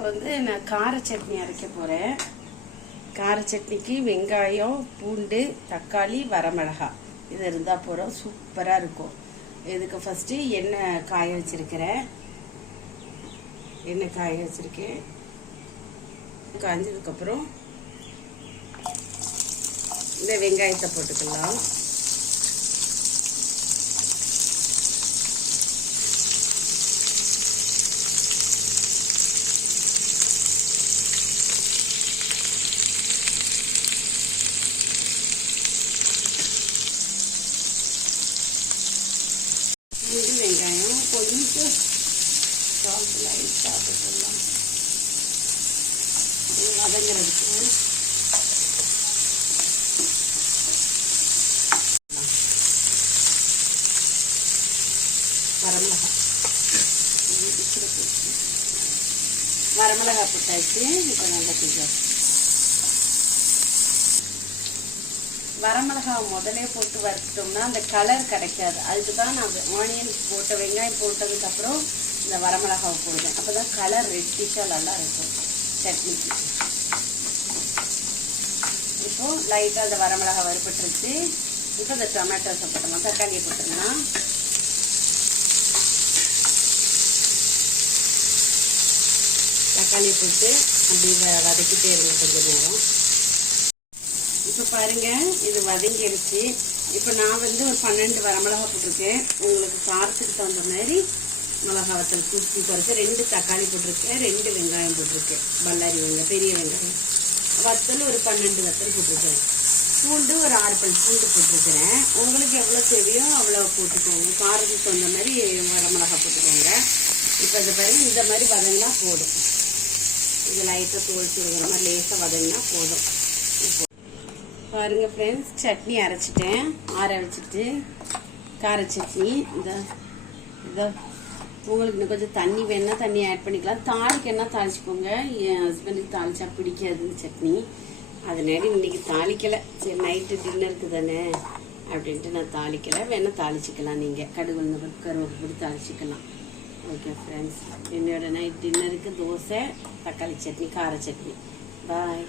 இப்போ வந்து நான் கார சட்னி அரைக்க போகிறேன். கார சட்னிக்கு வெங்காயம், பூண்டு, தக்காளி, வரமிளகாய் இது இருந்தால் போகிறோம். சூப்பராக இருக்கும். இதுக்கு ஃபஸ்ட்டு எண்ணெய் காய வச்சுருக்கிறேன். எண்ணெய் காய வச்சுருக்கேன். காய்ஞ்சதுக்கப்புறம் இந்த வெங்காயத்தை போட்டுக்கலாம். வெங்காயம் கொஞ்சம் சால்ட் லைட்டாக போட்டுடலாம். வதங்கிறதுக்கு வரமிளகாய் போட்டாச்சு. இப்போ நல்லா கொஞ்சம் வரமிளகாய் முதலே போட்டு வறுத்துட்டோம்னா அந்த கலர் கிடைக்காது. அதுக்கு தான் நான் ஆனியன் போட்ட வெங்காயம் போட்டதுக்கப்புறம் இந்த வரமிளகாய் போடுவேன். அப்போ தான் கலர் ரெட்டிஷாக நல்லா இருக்கும் சட்னிக்கு. இப்போது லைட்டாக அந்த வரமிளகாய் வறுப்பட்டுருச்சு. இப்போ இந்த டொமேட்டோஸை போட்டோம்னா தக்காளியை போட்டோம்னா தக்காளியை போட்டு அப்படி வதக்கிட்டே இருங்க கொஞ்சம் நேரம். இப்போ பாருங்கள், இது வதங்கிடுச்சு. இப்போ நான் வந்து ஒரு 12 வரமிளகா போட்டிருக்கேன். உங்களுக்கு காரத்துக்கு தகுந்த மாதிரி மிளகா வத்தல் தூக்கி குறைச்சி 2 தக்காளி போட்டிருக்கேன், 2 வெங்காயம் போட்டிருக்கேன், பல்லாரி வெங்காயம், பெரிய வெங்காயம். வத்தல் ஒரு 12 வத்தல் போட்டிருக்கேன். பூண்டு ஒரு 6 பல் பூண்டு போட்டிருக்கிறேன். உங்களுக்கு எவ்வளோ தேவையோ அவ்வளோ போட்டுக்கோங்க. காரத்துக்கு தகுந்த மாதிரி வரமிளகா போட்டுக்கோங்க. இப்போ இதை பாருங்கள், இந்த மாதிரி வதங்கினா போதும். இது லைட்டாக தோல் சுருகிற மாதிரி லேசாக வதங்கினா போதும். இப்போ பாருங்கள் ஃப்ரெண்ட்ஸ், சட்னி அரைச்சிட்டேன். ஆற வச்சுட்டு கார சட்னி இதை உங்களுக்கு இன்னும் கொஞ்சம் தண்ணி வேணால் தண்ணி ஆட் பண்ணிக்கலாம். தாளிக்கன்னா தாளிச்சுக்கோங்க. என் ஹஸ்பண்டுக்கு தாளிச்சா பிடிக்காது சட்னி. அதனால இன்னைக்கு தாளிக்கலை. சரி, நைட்டு டின்னருக்கு தானே அப்படின்ட்டு நான் தாளிக்கலை. வேணால் தாளிச்சிக்கலாம். நீங்கள் கடுகு உளுந்து கருவேப்பிலை தாளிச்சிக்கலாம். ஓகே ஃப்ரெண்ட்ஸ், என்னோட நைட் டின்னருக்கு தோசை, தக்காளி சட்னி, கார சட்னி. பாய்.